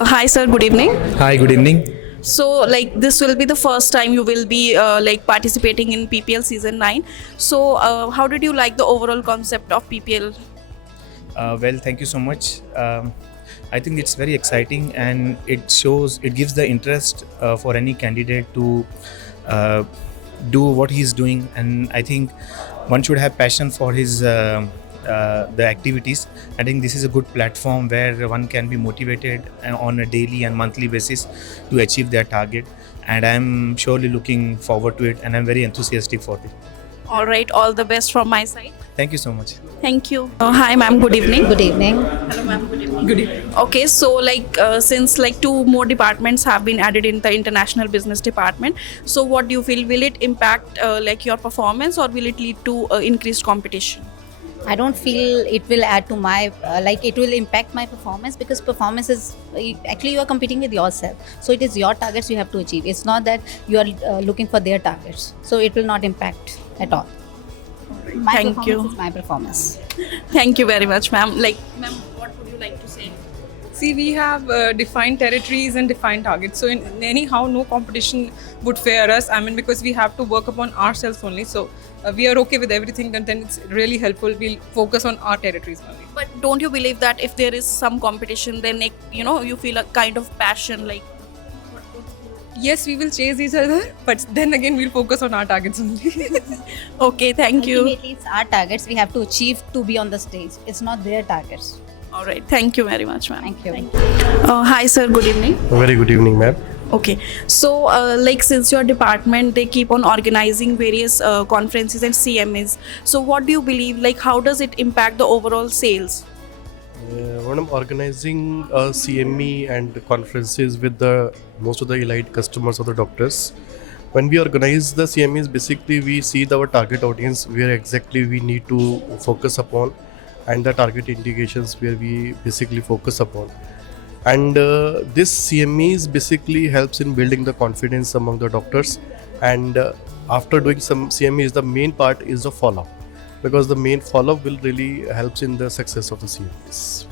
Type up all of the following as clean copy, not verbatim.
Hi, sir. Good evening. Hi, good evening. So, this will be the first time you will be participating in PPL season 9. So, how did you like the overall concept of PPL? Well, thank you so much. I think it's very exciting and it gives the interest for any candidate to uh, do what he's doing. And I think one should have passion for the activities. I think this is a good platform where one can be motivated on a daily and monthly basis to achieve their target. And I'm surely looking forward to it, and I'm very enthusiastic for it. All right. All the best from my side. Thank you so much. Thank you. Hi, ma'am. Good evening. Good evening. Hello, ma'am. Good evening. Good evening. Okay, so since two more departments have been added in the international business department, so what do you feel? Will it impact your performance, or will it lead to increased competition? I don't feel it will add to my it will impact my performance, because performance is actually you are competing with yourself. So it is your targets you have to achieve. It's not that you are looking for their targets. So it will not impact at all. My Thank performance you. is my performance. Thank you very much, ma'am. Ma'am, what would you like to say? See, we have defined territories and defined targets. So, anyhow, no competition would fare us. I mean, because we have to work upon ourselves only. So, we are okay with everything, and then it's really helpful. We'll focus on our territories only. But don't you believe that if there is some competition, then you feel a kind of passion, Yes, we will chase each other, but then again, we'll focus on our targets only. Okay, thank you. Ultimately, it's our targets we have to achieve to be on the stage. It's not their targets. All right, thank you very much, ma'am. Thank you. Hi, sir. Good evening. Very good evening, ma'am. Okay, so since your department, they keep on organizing various conferences and CMAs. So what do you believe? How does it impact the overall sales? When I'm organizing CME and conferences with the most of the elite customers of the doctors, when we organize the CMEs, basically we see our target audience where exactly we need to focus upon, and the target indications where we basically focus upon. And this CMEs basically helps in building the confidence among the doctors. And after doing some CMEs, the main part is the follow-up, because the main follow-up will really helps in the success of the CMEs.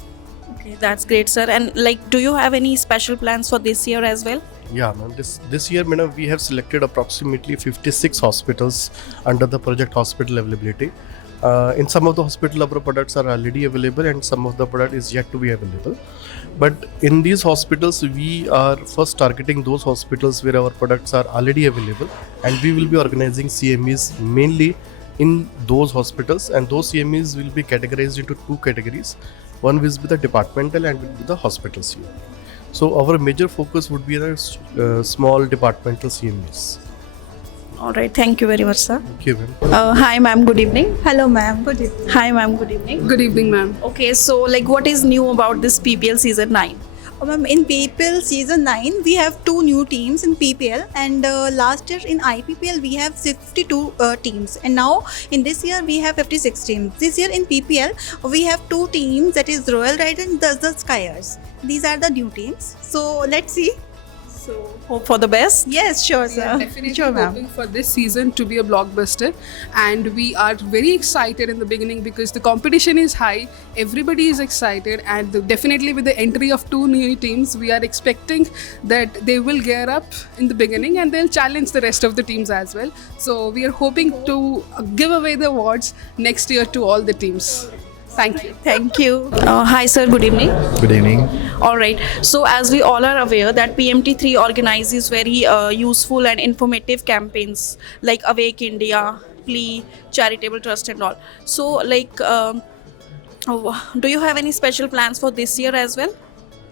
Okay, that's great, sir. And do you have any special plans for this year as well? Yeah, ma'am. This year, madam, we have selected approximately 56 hospitals under the project hospital availability. In some of the hospital, our products are already available, and some of the product is yet to be available. But in these hospitals, we are first targeting those hospitals where our products are already available, and we will be organizing CMEs mainly in those hospitals, and those CMEs will be categorized into two categories. One will be the departmental and will be the hospital CME. So our major focus would be the small departmental CMEs. All right, thank you very much, sir. Thank you, ma'am. Hi, ma'am. Good evening. Hello, ma'am. Good evening. Hi, ma'am. Good evening. Good evening, ma'am. Okay, so what is new about this PPL season 9? Ma'am, in PPL season 9, we have two new teams in PPL, and last year in IPPL we have 52 teams, and now in this year we have 56 teams. This year in PPL we have two teams, that is Royal Ride and the Skyers. These are the new teams. So let's see. So hope for the best. Yes, sure, We are sir. definitely Sure, ma'am. hoping for this season to be a blockbuster, and we are very excited in the beginning because the competition is high. Everybody is excited, and definitely with the entry of two new teams, we are expecting that they will gear up in the beginning and they'll challenge the rest of the teams as well. So we are hoping to give away the awards next year to all the teams. Thank you. Thank you. Hi, sir. Good evening. Good evening. All right. So, as we all are aware that PMT3 organizes very useful and informative campaigns like Awake India, Plea, Charitable Trust, and all. So, do you have any special plans for this year as well?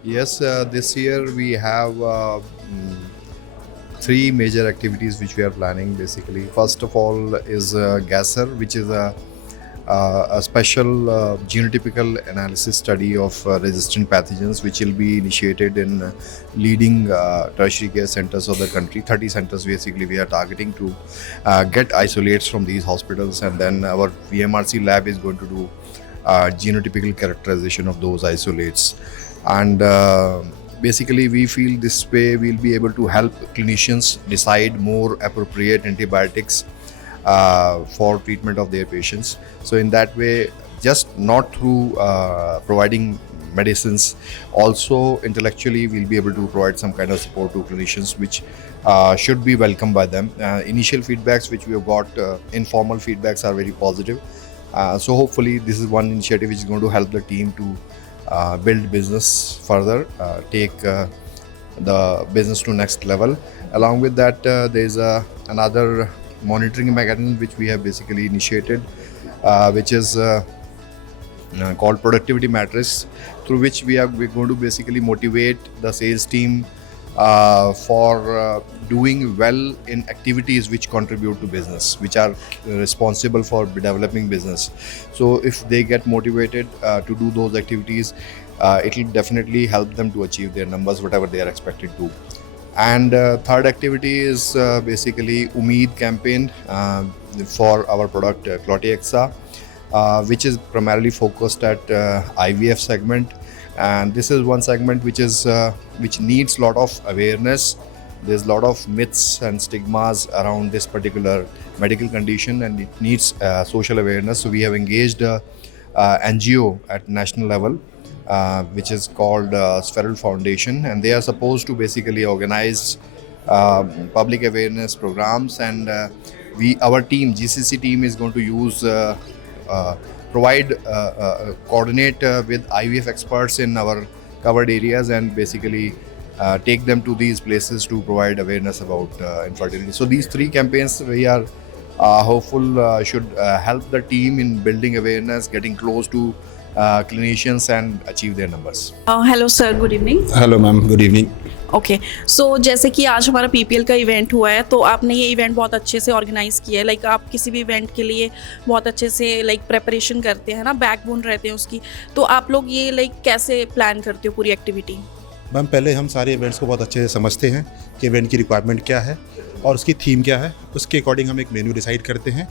Yes, this year we have three major activities which we are planning basically. First of all is GASER, which is a special genotypical analysis study of resistant pathogens, which will be initiated in leading tertiary care centers of the country. 30 centers basically we are targeting to get isolates from these hospitals, and then our VMRC lab is going to do genotypical characterization of those isolates. And basically we feel this way we'll be able to help clinicians decide more appropriate antibiotics for treatment of their patients. So in that way, just not through providing medicines. Also, intellectually, we'll be able to provide some kind of support to clinicians, which should be welcomed by them. Initial feedbacks which we have got, informal feedbacks, are very positive. So hopefully, this is one initiative which is going to help the team to build business further, take the business to next level. Along with that, there is another monitoring mechanism which we have basically initiated, which is called productivity matrix, through which we're going to basically motivate the sales team for doing well in activities which contribute to business, which are responsible for developing business. So if they get motivated to do those activities, it will definitely help them to achieve their numbers, whatever they are expected to. And third activity is basically Umeed campaign for our product Clotexa, which is primarily focused at IVF segment. And this is one segment which needs lot of awareness. There's a lot of myths and stigmas around this particular medical condition, and it needs social awareness. So we have engaged NGO at national level, which is called Spheral Foundation, and they are supposed to basically organize public awareness programs. And our team, GCC team, is going to use coordinate with IVF experts in our covered areas, and basically take them to these places to provide awareness about infertility. So these three campaigns, we are hopeful should help the team in building awareness, getting close to clinicians, and achieve their numbers. Hello sir, good evening. Hello ma'am, good evening. Okay, so जैसे कि आज हमारा PPL का event हुआ है, तो आपने ये इवेंट बहुत अच्छे से ऑर्गेनाइज़ किया है. लाइक आप किसी भी इवेंट के लिए बहुत अच्छे से लाइक प्रेपरेशन करते हैं ना, बैकबोन रहते हैं उसकी. तो आप लोग ये लाइक कैसे प्लान करते हो पूरी एक्टिविटी? मैम, पहले हम सारे इवेंट्स को बहुत अच्छे से समझते हैं कि इवेंट की रिक्वायरमेंट क्या है और उसकी थीम क्या है. उसके अकॉर्डिंग हम एक मेन्यू डिसाइड करते हैं,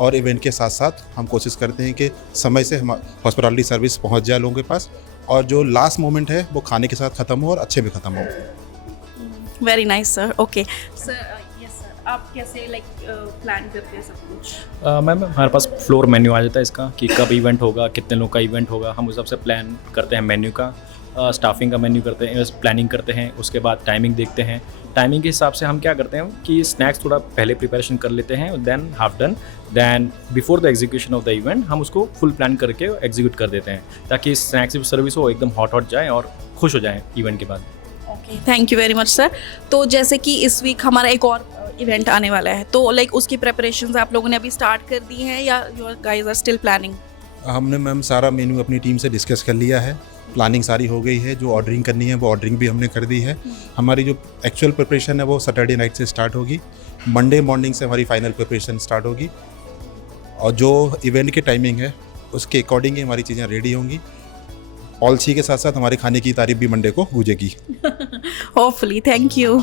और इवेंट के साथ साथ हम कोशिश करते हैं कि समय से हम हॉस्पिटलिटी सर्विस पहुंच जाए लोगों के पास, और जो लास्ट मोमेंट है वो खाने के साथ ख़त्म हो और अच्छे में ख़त्म हो. Very nice sir. Okay sir, yes sir, आप कैसे लाइक प्लान करते हैं सब कुछ? मैम, हमारे पास फ्लोर मेन्यू आ जाता है इसका कि कब इवेंट होगा, कितने लोग का इवेंट होगा. हम उस हिसाब से प्लान करते हैं मेन्यू का, स्टाफिंग का मेन्यू करते हैं, प्लानिंग करते हैं. उसके बाद टाइमिंग देखते हैं. टाइमिंग के हिसाब से हम क्या करते हैं कि स्नैक्स थोड़ा पहले प्रिपरेशन कर लेते हैं, then half done, then before the execution of the event हम उसको फुल प्लान करके एग्जीक्यूट कर देते हैं, ताकि स्नैक्स सर्विस हो एकदम हॉट जाए और खुश हो जाए इवेंट के बाद. Okay, thank you very much sir. तो जैसे कि इस वीक हमारा एक और इवेंट आने वाला है, तो लाइक उसकी प्रेपरेशंस आप लोगों ने अभी स्टार्ट कर दी हैं या your guys are still planning? हमने मैम सारा मेन्यू अपनी टीम से डिस्कस कर लिया है, प्लानिंग सारी हो गई है. जो ऑर्डरिंग करनी है वो ऑर्डरिंग भी हमने कर दी है. हमारी जो एक्चुअल प्रिपरेशन है वो सैटरडे नाइट से स्टार्ट होगी, मंडे मॉर्निंग से हमारी फाइनल प्रिपरेशन स्टार्ट होगी, और जो इवेंट की टाइमिंग है उसके अकॉर्डिंग ही हमारी चीज़ें रेडी होंगी. पॉलिसी के साथ साथ हमारे खाने की तारीफ भी मंडे को गूंजेगी. होपफुली. Thank you.